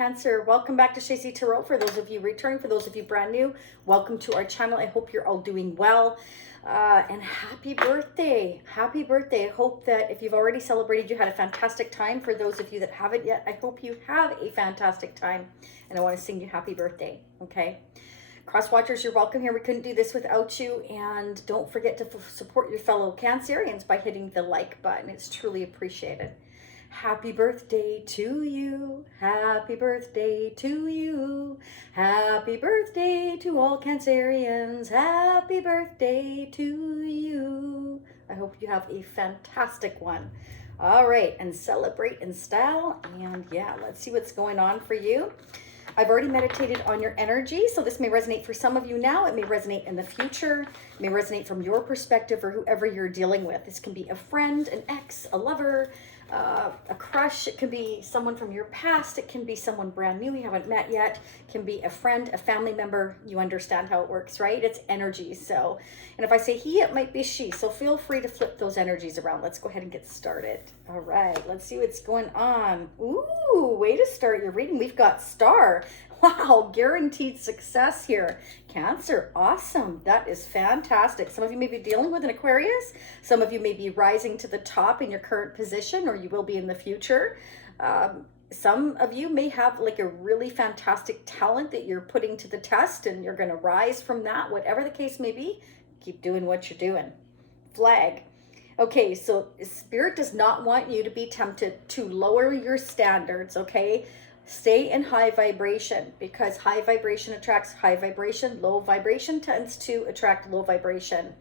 Cancer, welcome back to Shazy Tarot. For those of you returning, for those of you brand new, welcome to our channel. I hope you're all doing well. And happy birthday. Happy birthday. I hope that if you've already celebrated, you had a fantastic time. For those of you that haven't yet, I hope you have a fantastic time. And I want to sing you happy birthday. Okay. Cross watchers, you're welcome here. We couldn't do this without you. And don't forget to support your fellow Cancerians by hitting the like button. It's truly appreciated. Happy birthday to you. Happy birthday to you. Happy birthday to all Cancerians. Happy birthday to you. I hope you have a fantastic one. All right, and celebrate in style. And yeah, let's see what's going on for you. I've already meditated on your energy, so this may resonate for some of you now. It may resonate in the future. It may resonate from your perspective or whoever you're dealing with. This can be a friend, an ex, a lover, a crush. It can be someone from your past. It can be someone brand new you haven't met yet. It can be a friend, a family member. You understand how it works, right? It's energy. So, and if I say he, it might be she. So feel free to flip those energies around. Let's go ahead and get started. All right, let's see what's going on. Ooh, way to start your reading. We've got star. Wow, guaranteed success here. Cancer, awesome. That is fantastic. Some of you may be dealing with an Aquarius. Some of you may be rising to the top in your current position, or you will be in the future. Some of you may have like a really fantastic talent that you're putting to the test and you're going to rise from that. Whatever the case may be, keep doing what you're doing. Flag. Okay, so Spirit does not want you to be tempted to lower your standards, okay? Stay in high vibration, because high vibration attracts high vibration. Low vibration tends to attract low vibration.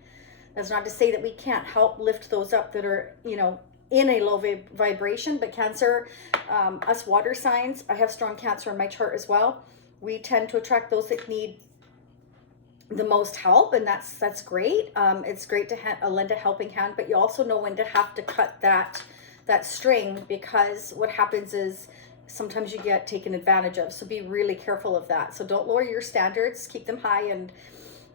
That's not to say that we can't help lift those up that are, you know, in a low vibration. But Cancer, us water signs, I have strong Cancer in my chart as well. We tend to attract those that need the most help, and that's great. It's great to lend a helping hand, but you also know when to have to cut that string, because what happens is sometimes you get taken advantage of. So be really careful of that. So don't lower your standards, keep them high. And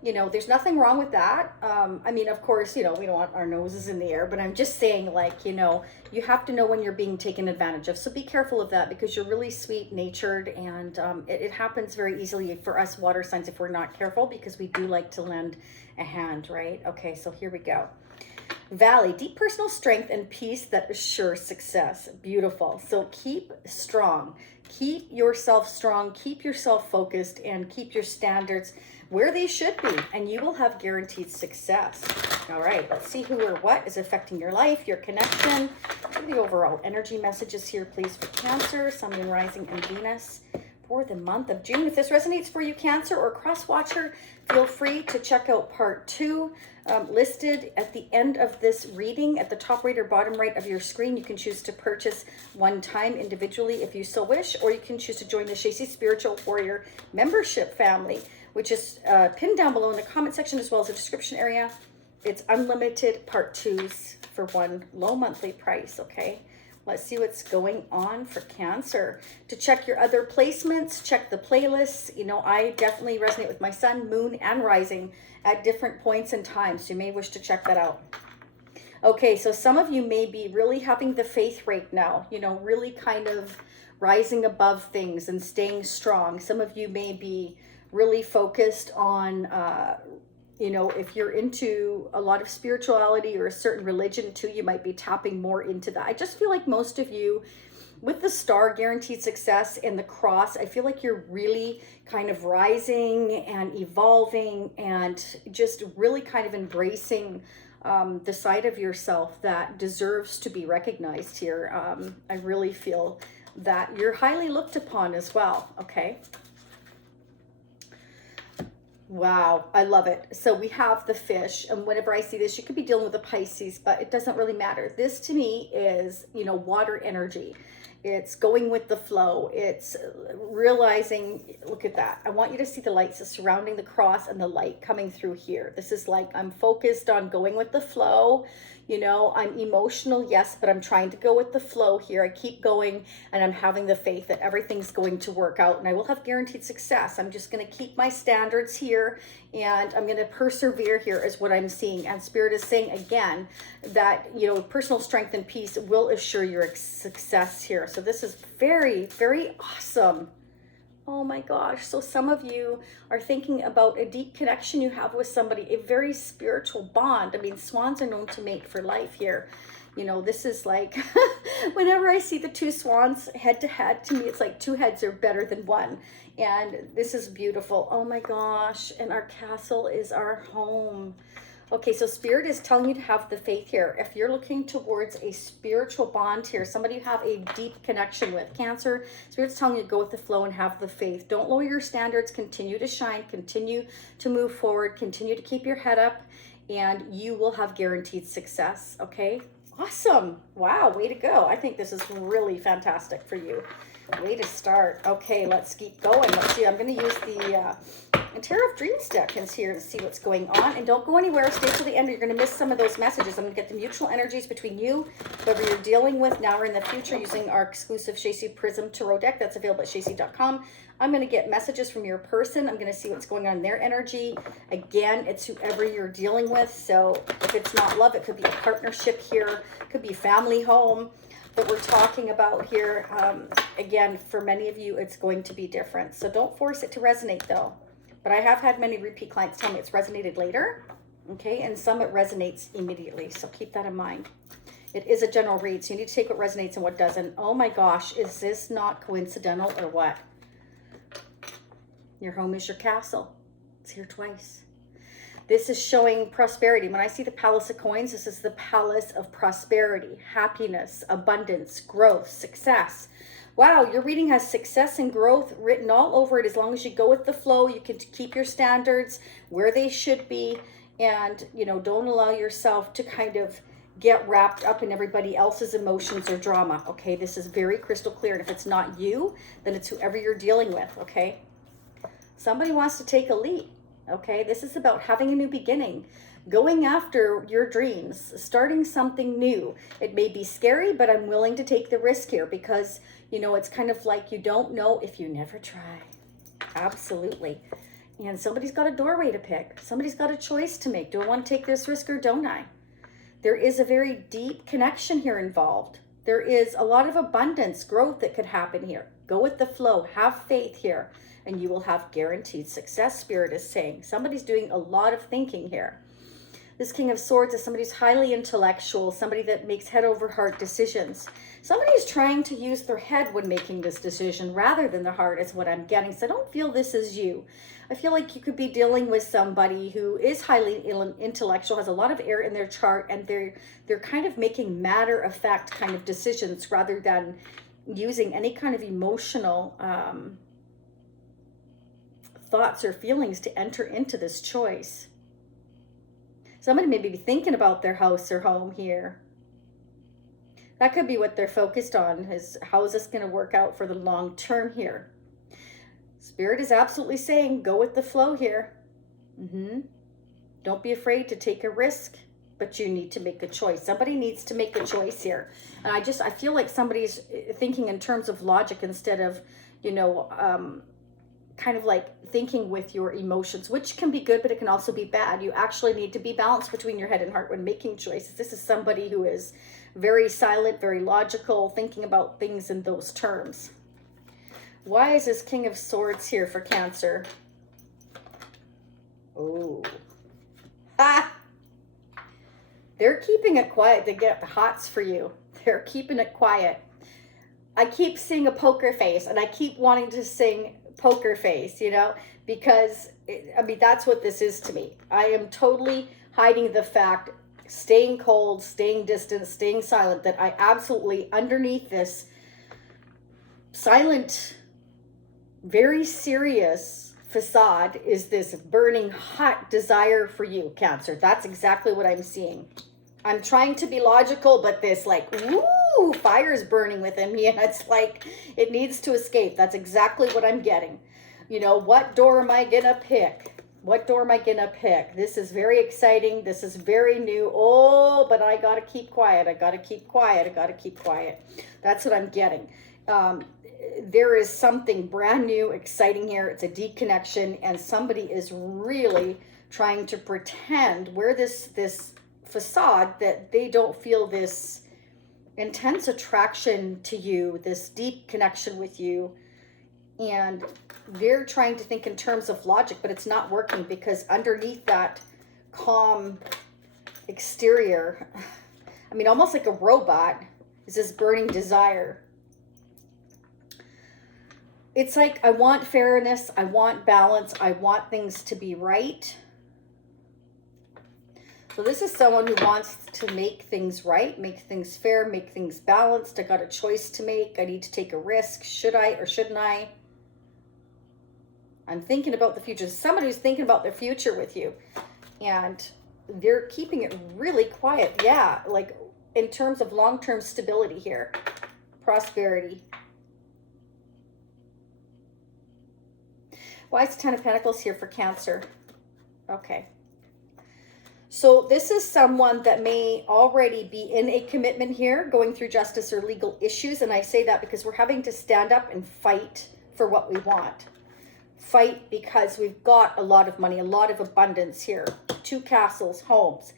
you know, there's nothing wrong with that. I mean, of course, you know, we don't want our noses in the air, but I'm just saying, like, you know, you have to know when you're being taken advantage of. So be careful of that, because you're really sweet natured, and it happens very easily for us water signs if we're not careful, because we do like to lend a hand, right? Okay, so here we go. Valley, deep personal strength and peace that assures success. Beautiful. So keep strong. Keep yourself strong. Keep yourself focused, and keep your standards where they should be, and you will have guaranteed success. All right, let's see who or what is affecting your life, your connection. What are the overall energy messages here, please, for Cancer, Sun, Moon, Rising, and Venus for the month of June. If this resonates for you, Cancer or cross watcher, feel free to check out part 2 listed at the end of this reading. At the top right or bottom right of your screen, you can choose to purchase one time individually if you so wish, or you can choose to join the Shazy Spiritual Warrior membership family, which is pinned down below in the comment section, as well as the description area. It's unlimited part 2s for one low monthly price, okay? Let's see what's going on for Cancer. To check your other placements, check the playlists. You know, I definitely resonate with my Sun, Moon, and Rising at different points in time, so you may wish to check that out. Okay, so some of you may be really having the faith rate now, you know, really kind of rising above things and staying strong. Some of you may be really focused on you know, if you're into a lot of spirituality or a certain religion too, you might be tapping more into that. I just feel like most of you, with the star, guaranteed success, and the cross, I feel like you're really kind of rising and evolving and just really kind of embracing the side of yourself that deserves to be recognized here. I really feel that you're highly looked upon as well, okay? Wow, I love it. So we have the fish, and whenever I see this, you could be dealing with a Pisces, but it doesn't really matter. This to me is, you know, water energy. It's going with the flow. It's realizing, look at that. I want you to see the lights surrounding the cross and the light coming through here. This is like, I'm focused on going with the flow. You know, I'm emotional, yes, but I'm trying to go with the flow here. I keep going, and I'm having the faith that everything's going to work out, and I will have guaranteed success. I'm just going to keep my standards here, and I'm going to persevere here is what I'm seeing. And Spirit is saying again that, you know, personal strength and peace will assure your success here. So this is very, very awesome. Oh my gosh. So some of you are thinking about a deep connection you have with somebody, a very spiritual bond. I mean, swans are known to mate for life here. You know, this is like, whenever I see the two swans head to head, to me, it's like two heads are better than one. And this is beautiful. Oh my gosh. And our castle is our home. Okay, so Spirit is telling you to have the faith here. If you're looking towards a spiritual bond here, somebody you have a deep connection with, Cancer, Spirit's telling you to go with the flow and have the faith. Don't lower your standards. Continue to shine. Continue to move forward. Continue to keep your head up, and you will have guaranteed success, okay? Awesome. Wow, way to go. I think this is really fantastic for you. Way to start. Okay, let's keep going. Let's see. I'm going to use the Tarot of Dreams deck is here to see what's going on. And don't go anywhere. Stay till the end. You're going to miss some of those messages. I'm going to get the mutual energies between you, whoever you're dealing with now or in the future, using our exclusive Shacy Prism Tarot deck that's available at shacy.com. I'm going to get messages from your person. I'm going to see what's going on in their energy. Again, it's whoever you're dealing with. So if it's not love, it could be a partnership here. It could be family, home that we're talking about here. Again, for many of you, it's going to be different. So don't force it to resonate though. But I have had many repeat clients tell me it's resonated later, okay? And some it resonates immediately, so keep that in mind. It is a general read, so you need to take what resonates and what doesn't. Oh my gosh, is this not coincidental or what? Your home is your castle. It's here twice. This is showing prosperity. When I see the Palace of Coins, this is the Palace of prosperity, happiness, abundance, growth, success. Wow, your reading has success and growth written all over it. As long as you go with the flow, you can keep your standards where they should be. And, you know, don't allow yourself to kind of get wrapped up in everybody else's emotions or drama. Okay, this is very crystal clear. And if it's not you, then it's whoever you're dealing with. Okay, somebody wants to take a leap. Okay, this is about having a new beginning. Going after your dreams, starting something new. It may be scary, but I'm willing to take the risk here because, you know, it's kind of like you don't know if you never try. Absolutely. And somebody's got a doorway to pick. Somebody's got a choice to make. Do I want to take this risk or don't I? There is a very deep connection here involved. There is a lot of abundance, growth that could happen here. Go with the flow. Have faith here, and you will have guaranteed success, Spirit is saying. Somebody's doing a lot of thinking here. This King of Swords is somebody who's highly intellectual, somebody that makes head over heart decisions. Somebody who's trying to use their head when making this decision rather than their heart is what I'm getting. So I don't feel this is you. I feel like you could be dealing with somebody who is highly intellectual, has a lot of air in their chart, and they're kind of making matter-of-fact kind of decisions rather than using any kind of emotional thoughts or feelings to enter into this choice. Somebody may be thinking about their house or home here. That could be what they're focused on, is how is this going to work out for the long term here. Spirit is absolutely saying, go with the flow here. Don't be afraid to take a risk, but you need to make a choice. Somebody needs to make a choice here. And I feel like somebody's thinking in terms of logic instead of, you know, kind of like thinking with your emotions, which can be good, but it can also be bad. You actually need to be balanced between your head and heart when making choices. This is somebody who is very silent, very logical, thinking about things in those terms. Why is this King of Swords here for Cancer? Oh. Ha! They're keeping it quiet. They get the hots for you. They're keeping it quiet. I keep seeing a poker face, and I keep wanting to sing poker face, you know, because I mean, that's what this is to me. I am totally hiding the fact, staying cold, staying distant, staying silent, that I absolutely, underneath this silent, very serious facade is this burning hot desire for you, Cancer. That's exactly what I'm seeing. I'm trying to be logical, but this like, woo, fire is burning within me, and it's like, it needs to escape. That's exactly what I'm getting. You know, what door am I gonna pick? What door am I going to pick? This is very exciting. This is very new. Oh, but I got to keep quiet. I got to keep quiet. I got to keep quiet. That's what I'm getting. There is something brand new, exciting here. It's a deep connection, and somebody is really trying to pretend, wear this facade that they don't feel this intense attraction to you, this deep connection with you. And they're trying to think in terms of logic, but it's not working, because underneath that calm exterior, I mean, almost like a robot, is this burning desire. It's like, I want fairness, I want balance, I want things to be right. So this is someone who wants to make things right, make things fair, make things balanced. I got a choice to make. I need to take a risk. Should I or shouldn't I? I'm thinking about the future. Somebody who's thinking about their future with you, and they're keeping it really quiet. Yeah, like in terms of long-term stability here, prosperity. Why is the Ten of Pentacles here for Cancer? Okay. So this is someone that may already be in a commitment here, going through justice or legal issues. And I say that because we're having to stand up and fight for what we want. Fight because we've got a lot of money, a lot of abundance here. 2 castles, homes.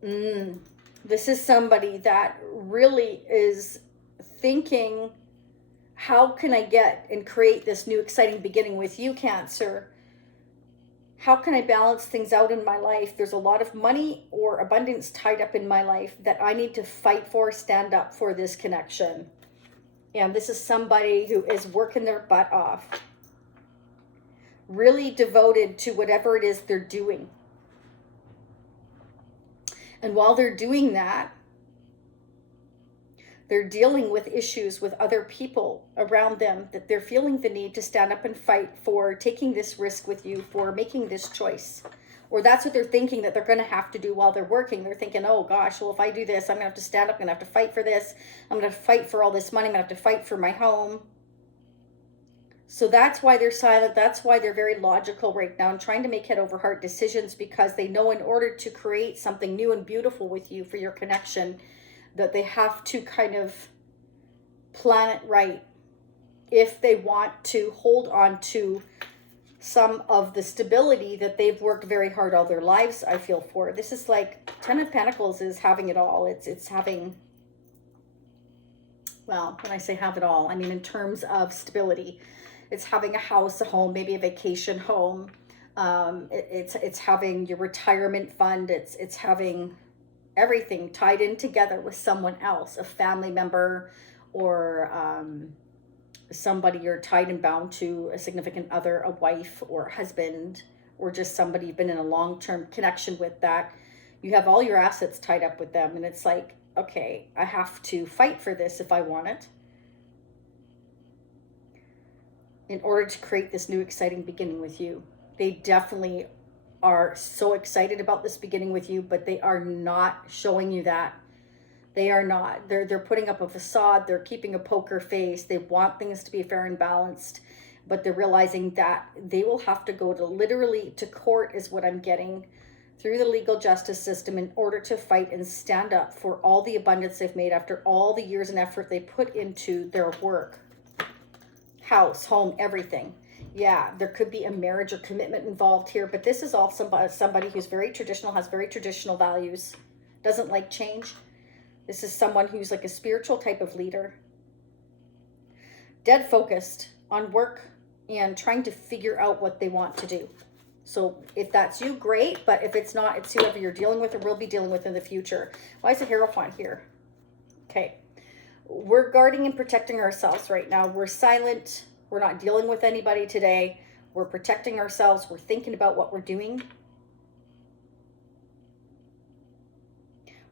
This is somebody that really is thinking, how can I get and create this new exciting beginning with you, Cancer? How can I balance things out in my life? There's a lot of money or abundance tied up in my life that I need to fight for, stand up for this connection. And this is somebody who is working their butt off, really devoted to whatever it is they're doing. And while they're doing that, they're dealing with issues with other people around them that they're feeling the need to stand up and fight for, taking this risk with you, for making this choice. Or that's what they're thinking that they're going to have to do while they're working. They're thinking, oh gosh, well, if I do this, I'm going to have to stand up, I'm going to have to fight for this. I'm going to fight for all this money. I'm going to have to fight for my home. So that's why they're silent. That's why they're very logical right now and trying to make head over heart decisions, because they know in order to create something new and beautiful with you for your connection, that they have to kind of plan it right if they want to hold on to some of the stability that they've worked very hard all their lives, I feel, for. This is like Ten of Pentacles is having it all. It's having, well, when I say have it all, I mean in terms of stability. It's having a house, a home, maybe a vacation home. It's having your retirement fund. It's having everything tied in together with someone else, a family member, or somebody you're tied and bound to, a significant other, a wife or husband, or just somebody you've been in a long-term connection with, that you have all your assets tied up with them. And it's like, okay, I have to fight for this if I want it, in order to create this new exciting beginning with you. They definitely are so excited about this beginning with you, but they are not showing you that. They are not. They're putting up a facade. They're keeping a poker face. They want things to be fair and balanced, but they're realizing that they will have to go to literally to court, is what I'm getting, through the legal justice system, in order to fight and stand up for all the abundance they've made after all the years and effort they put into their work. House, home, everything. Yeah, there could be a marriage or commitment involved here, but this is also somebody who's very traditional, has very traditional values, doesn't like change. This is someone who's like a spiritual type of leader, dead focused on work and trying to figure out what they want to do. So if that's you, great, but if it's not, it's whoever you're dealing with or will be dealing with in the future. Why is the Hierophant here? Okay. We're guarding and protecting ourselves right now. We're silent. We're not dealing with anybody today. We're protecting ourselves. We're thinking about what we're doing.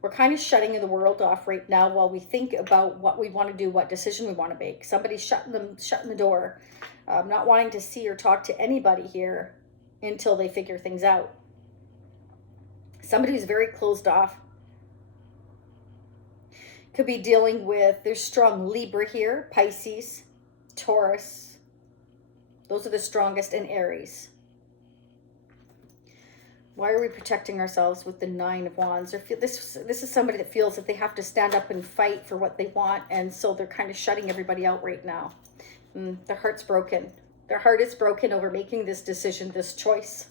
We're kind of shutting the world off right now while we think about what we want to do, what decision we want to make. Somebody's shutting the door, not wanting to see or talk to anybody here until they figure things out. Somebody who's very closed off. Could be dealing with, there's strong Libra here, Pisces, Taurus. Those are the strongest, in Aries. Why are we protecting ourselves with the Nine of Wands? This is somebody that feels that they have to stand up and fight for what they want, and so they're kind of shutting everybody out right now. Their heart's broken. Their heart is broken over making this decision, this choice.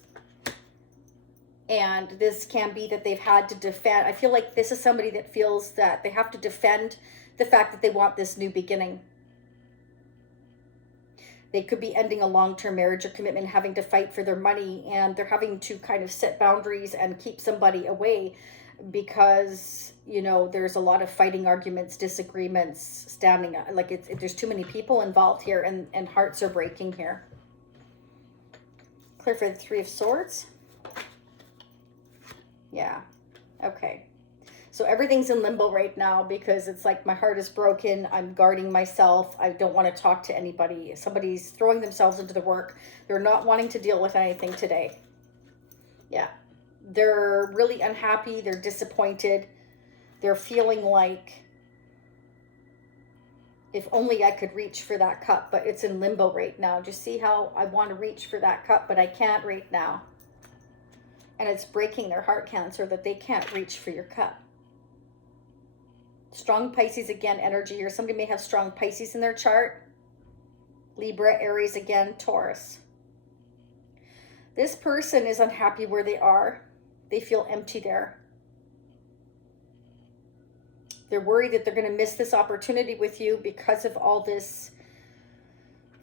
And this can be that they've had to defend. I feel like this is somebody that feels that they have to defend the fact that they want this new beginning. They could be ending a long-term marriage or commitment, having to fight for their money, and they're having to kind of set boundaries and keep somebody away because, you know, there's a lot of fighting, arguments, disagreements, standing, like there's too many people involved here, and hearts are breaking here. Clear for the Three of Swords. Yeah. Okay. So everything's in limbo right now because it's like my heart is broken. I'm guarding myself. I don't want to talk to anybody. Somebody's throwing themselves into the work. They're not wanting to deal with anything today. Yeah. They're really unhappy. They're disappointed. They're feeling like, if only I could reach for that cup, but it's in limbo right now. Just see how I want to reach for that cup, but I can't right now. And it's breaking their heart, Cancer, that they can't reach for your cup. Strong Pisces again energy here. Somebody may have strong Pisces in their chart. Libra, Aries again, Taurus. This person is unhappy where they are. They feel empty there. They're worried that they're going to miss this opportunity with you because of all this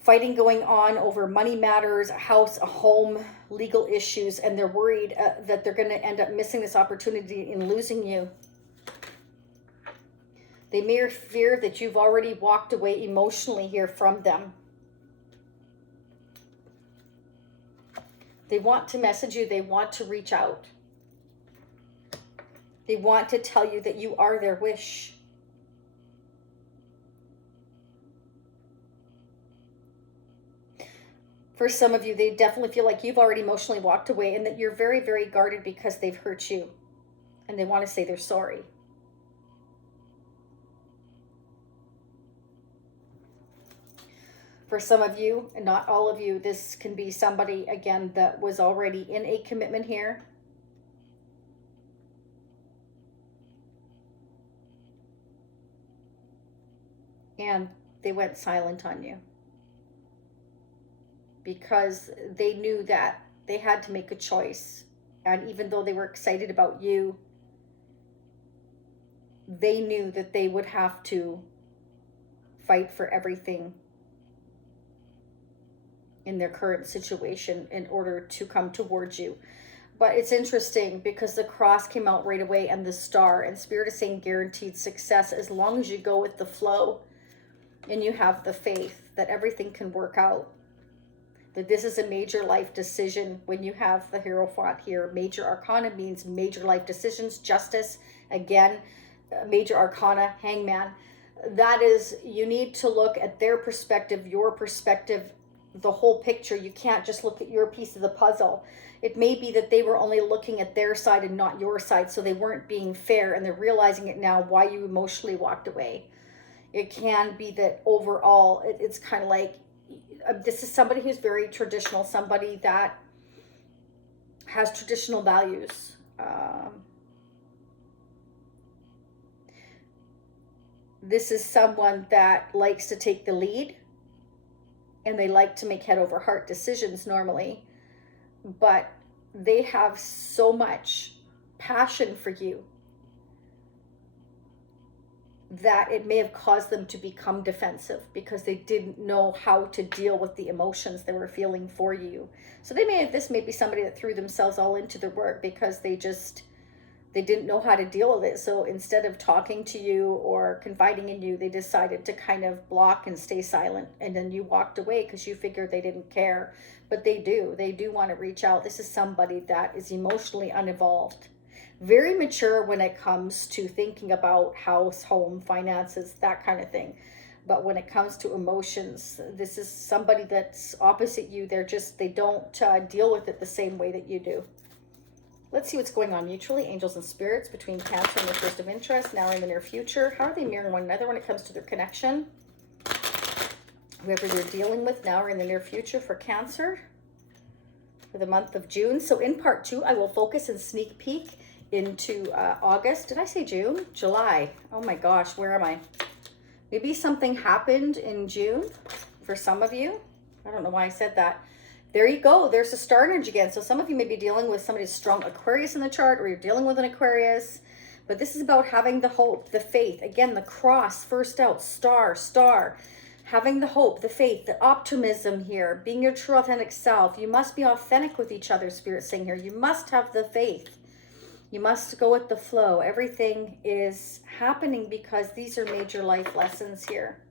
fighting going on over money matters, a house, a home, legal issues, and they're worried that they're going to end up missing this opportunity and losing you. They may fear that you've already walked away emotionally here from them. They want to message you. They want to reach out. They want to tell you that you are their wish. For some of you, they definitely feel like you've already emotionally walked away and that you're very, very guarded because they've hurt you. And they want to say they're sorry. For some of you, and not all of you, this can be somebody, again, that was already in a commitment here. And they went silent on you. Because they knew that they had to make a choice. And even though they were excited about you, they knew that they would have to fight for everything in their current situation in order to come towards you. But it's interesting because the cross came out right away and the star, and Spirit is saying guaranteed success as long as you go with the flow and you have the faith that everything can work out. That this is a major life decision when you have the Hierophant here. Major Arcana means major life decisions, justice, again, major Arcana, Hangman. That is, you need to look at their perspective, your perspective, the whole picture. You can't just look at your piece of the puzzle. It may be that they were only looking at their side and not your side, so they weren't being fair, and they're realizing it now why you emotionally walked away. It can be that overall it's kind of like, this is somebody who's very traditional, somebody that has traditional values. This is someone that likes to take the lead, and they like to make head over heart decisions normally, but they have so much passion for you that it may have caused them to become defensive because they didn't know how to deal with the emotions they were feeling for you. So this may be somebody that threw themselves all into their work because they didn't know how to deal with it. So instead of talking to you or confiding in you, they decided to kind of block and stay silent. And then you walked away because you figured they didn't care. But they do want to reach out. This is somebody that is emotionally unevolved. Very mature when it comes to thinking about house, home, finances, that kind of thing. But when it comes to emotions, this is somebody that's opposite you. They don't deal with it the same way that you do. Let's see what's going on mutually. Angels and spirits between Cancer and their first of interest, now or in the near future. How are they mirroring one another when it comes to their connection? Whoever they're dealing with now or in the near future for Cancer. for the month of June. So in part 2, I will focus and sneak peek into August. Did I say June? July. Oh my gosh, where am I? Maybe something happened in June for some of you. I don't know why I said that. There you go. There's a star energy again. So some of you may be dealing with somebody's strong Aquarius in the chart, or you're dealing with an Aquarius. But this is about having the hope, the faith. Again, the cross, first out, star, star. Having the hope, the faith, the optimism here. Being your true authentic self. You must be authentic with each other, Spirit saying here. You must have the faith. You must go with the flow. Everything is happening because these are major life lessons here.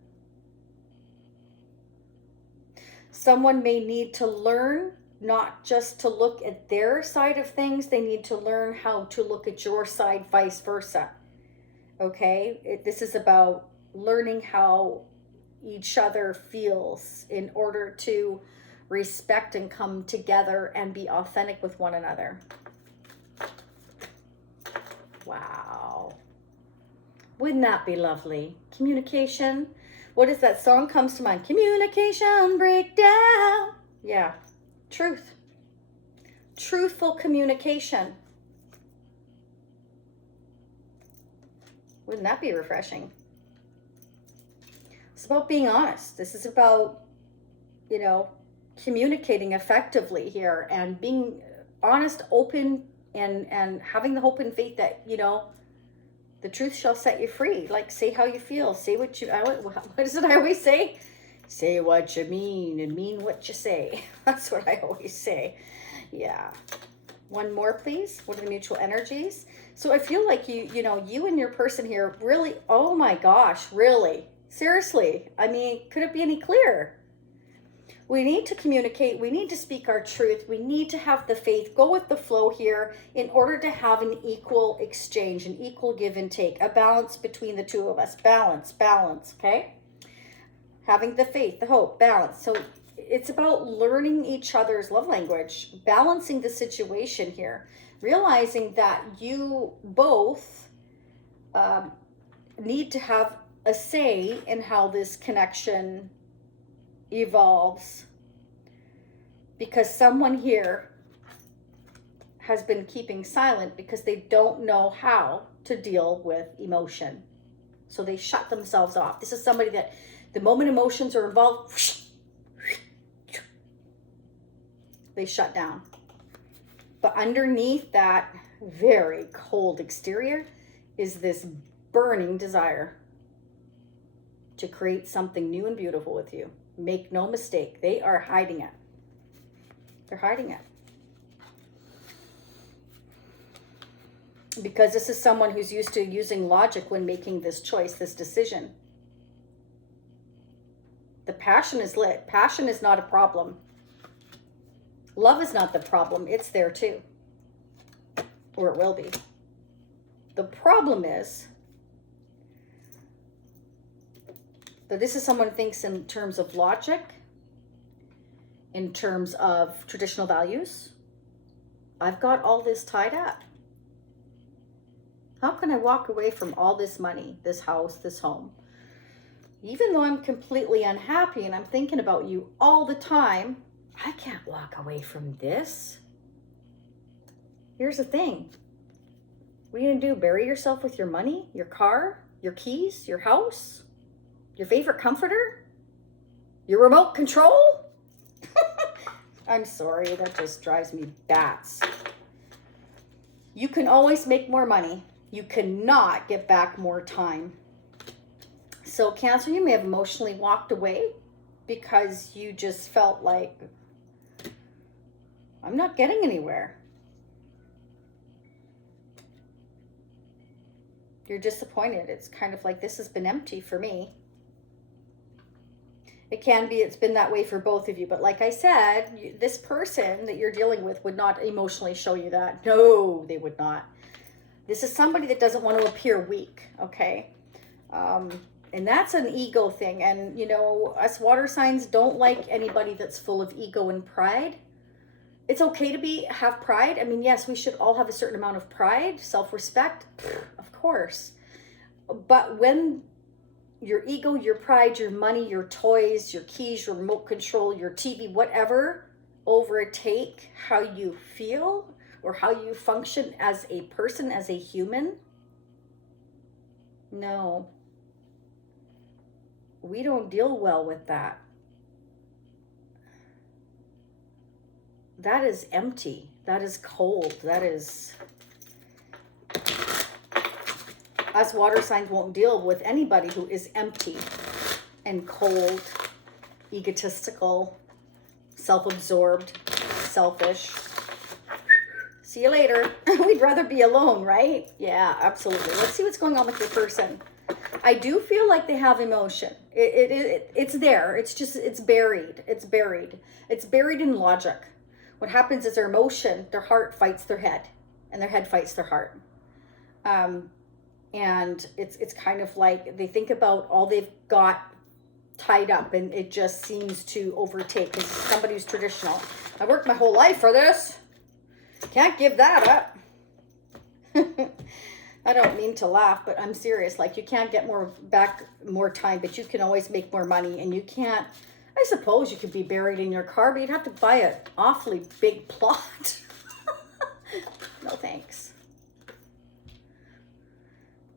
Someone may need to learn not just to look at their side of things. They need to learn how to look at your side, vice versa. Okay? This is about learning how each other feels in order to respect and come together and be authentic with one another. Wow. Wouldn't that be lovely? Communication. What is that song comes to mind? Communication breakdown. Yeah. Truth. Truthful communication. Wouldn't that be refreshing? It's about being honest. This is about, you know, communicating effectively here and being honest, open, and having the hope and faith that, you know, the truth shall set you free. Like, say how you feel. Say what you, what is it I always say? Say what you mean and mean what you say. That's what I always say. Yeah. One more, please. What are the mutual energies? So I feel like you know, you and your person here really, oh my gosh, really? Seriously. I mean, could it be any clearer? We need to communicate. We need to speak our truth. We need to have the faith, go with the flow here in order to have an equal exchange, an equal give and take, a balance between the two of us. Balance, balance, okay? Having the faith, the hope, balance. So it's about learning each other's love language, balancing the situation here, realizing that you both need to have a say in how this connection evolves, because someone here has been keeping silent because they don't know how to deal with emotion. So they shut themselves off. This is somebody that the moment emotions are involved, they shut down. But underneath that very cold exterior is this burning desire to create something new and beautiful with you. Make no mistake, they are hiding it. They're hiding it. Because this is someone who's used to using logic when making this choice, this decision. The passion is lit. Passion is not a problem. Love is not the problem. It's there too. Or it will be. The problem is that this is someone who thinks in terms of logic, in terms of traditional values. I've got all this tied up. How can I walk away from all this money, this house, this home? Even though I'm completely unhappy and I'm thinking about you all the time, I can't walk away from this. Here's the thing. What are you going to do? Bury yourself with your money, your car, your keys, your house? Your favorite comforter? Your remote control? I'm sorry, that just drives me bats. You can always make more money. You cannot get back more time. So Cancer, you may have emotionally walked away because you just felt like, I'm not getting anywhere. You're disappointed. It's kind of like, this has been empty for me. It can be, it's been that way for both of you. But like I said, this person that you're dealing with would not emotionally show you that. No, they would not. This is somebody that doesn't want to appear weak, okay? And that's an ego thing. And, you know, us water signs don't like anybody that's full of ego and pride. It's okay to have pride. I mean, yes, we should all have a certain amount of pride, self-respect, of course. But when your ego, your pride, your money, your toys, your keys, your remote control, your TV, whatever, overtake how you feel or how you function as a person, as a human. No. We don't deal well with that. That is empty. That is cold. That is... Us water signs won't deal with anybody who is empty and cold, egotistical, self-absorbed, selfish. See you later. We'd rather be alone, right? Yeah, absolutely. Let's see what's going on with your person. I do feel like they have emotion. It's there. It's just, it's buried. It's buried. It's buried in logic. What happens is their emotion, their heart fights their head, and their head fights their heart. And it's kind of like they think about all they've got tied up, and it just seems to overtake. Because somebody who's traditional. I worked my whole life for this. Can't give that up. I don't mean to laugh, but I'm serious. Like, you can't get more time, but you can always make more money. And you can't, I suppose you could be buried in your car, but you'd have to buy an awfully big plot. No thanks.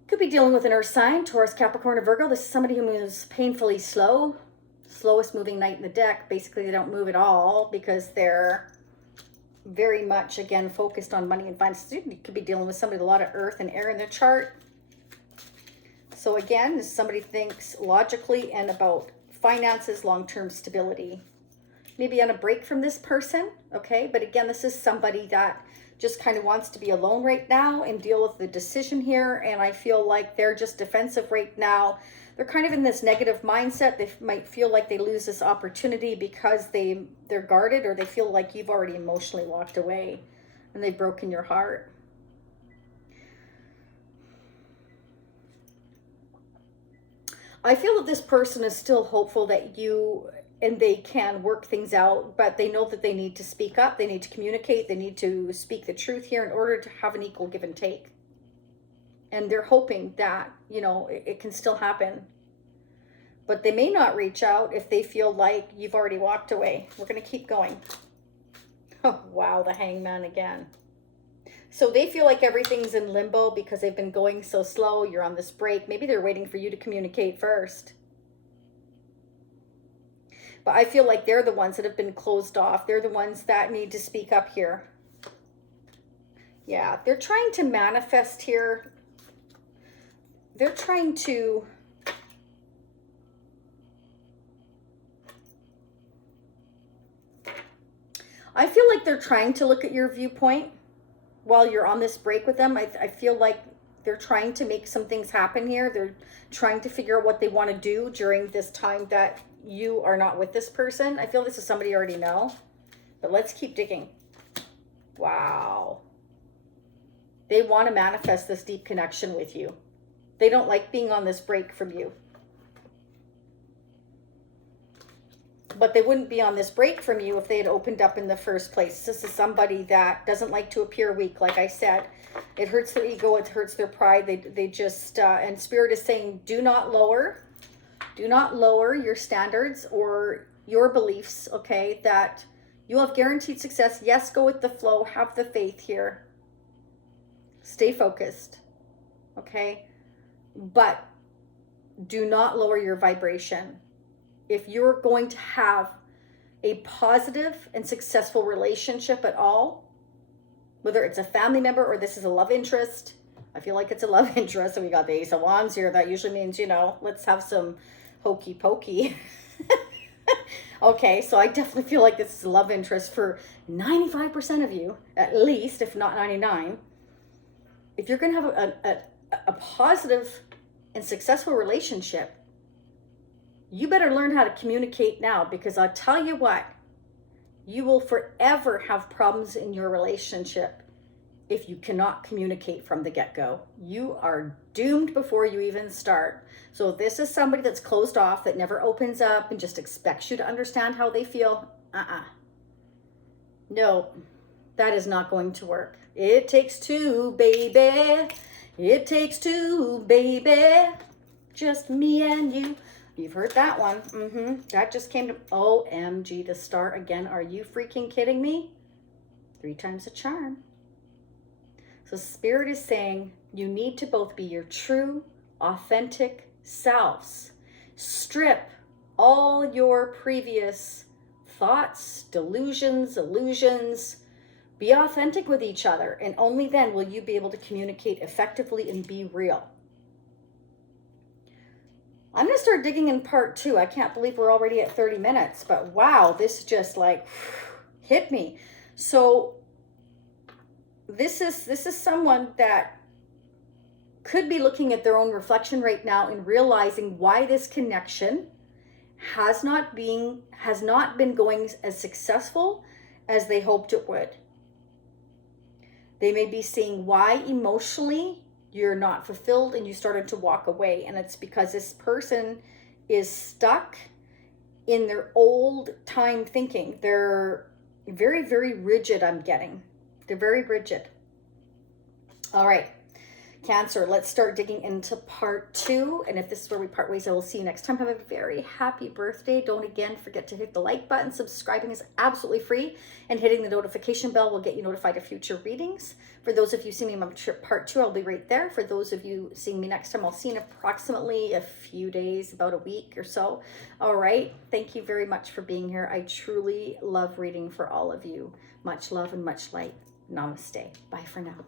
Could be dealing with an earth sign, Taurus, Capricorn, or Virgo. This is somebody who moves painfully slow. Slowest moving knight in the deck. Basically, they don't move at all because they're very much, again, focused on money and finances. You could be dealing with somebody with a lot of earth and air in their chart. So again, somebody thinks logically and about finances, long-term stability. Maybe on a break from this person, okay? But again, this is somebody that just kind of wants to be alone right now and deal with the decision here. And I feel like they're just defensive right now. They're kind of in this negative mindset. They might feel like they lose this opportunity because they're guarded, or they feel like you've already emotionally walked away and they've broken your heart. I feel that this person is still hopeful that you and they can work things out, but they know that they need to speak up, they need to communicate, they need to speak the truth here in order to have an equal give and take. And they're hoping that, you know, it can still happen. But they may not reach out if they feel like you've already walked away. We're going to keep going. Oh, wow, the Hangman again. So they feel like everything's in limbo because they've been going so slow. You're on this break. Maybe they're waiting for you to communicate first. But I feel like they're the ones that have been closed off. They're the ones that need to speak up here. Yeah, they're trying to manifest here. They're trying to... I feel like they're trying to look at your viewpoint while you're on this break with them. I feel like they're trying to make some things happen here. They're trying to figure out what they want to do during this time that you are not with this person. I feel this is somebody you already know. But let's keep digging. Wow. They want to manifest this deep connection with you. They don't like being on this break from you. But they wouldn't be on this break from you if they had opened up in the first place. This is somebody that doesn't like to appear weak. Like I said, it hurts their ego. It hurts their pride. They just, and Spirit is saying, do not lower your standards or your beliefs, okay? That you'll have guaranteed success. Yes, go with the flow. Have the faith here. Stay focused, okay? But do not lower your vibration. If you're going to have a positive and successful relationship at all, whether it's a family member or this is a love interest, I feel like it's a love interest. And we got the Ace of Wands here. That usually means, you know, let's have some hokey pokey. Okay, so I definitely feel like this is a love interest for 95% of you, at least, if not 99. If you're going to have a positive and successful relationship, you better learn how to communicate now, because I'll tell you what, you will forever have problems in your relationship if you cannot communicate from the get-go. You are doomed before you even start. So if this is somebody that's closed off, that never opens up and just expects you to understand how they feel, no, that is not going to work. It takes two, baby. It takes two, baby. Just me and you. You've heard that one. That just came to, OMG, the star again. Are you freaking kidding me? 3 times a charm. So Spirit is saying you need to both be your true, authentic selves. Strip all your previous thoughts, delusions, illusions. Be authentic with each other, and only then will you be able to communicate effectively and be real. I'm going to start digging in part 2. I can't believe we're already at 30 minutes, but wow, this just like hit me. So this is someone that could be looking at their own reflection right now and realizing why this connection has not been going as successful as they hoped it would. They may be seeing why emotionally you're not fulfilled and you started to walk away, and it's because this person is stuck in their old time thinking. They're very, very rigid, I'm getting. They're very rigid. All right, Cancer, let's start digging into part 2. And if this is where we part ways, I will see you next time. Have a very happy birthday. Don't again forget to hit the like button. Subscribing is absolutely free. And hitting the notification bell will get you notified of future readings. For those of you seeing me in my part 2, I'll be right there. For those of you seeing me next time, I'll see you in approximately a few days, about a week or so. All right. Thank you very much for being here. I truly love reading for all of you. Much love and much light. Namaste. Bye for now.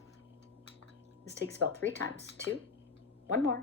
This takes about 3 times. 2. 1 more.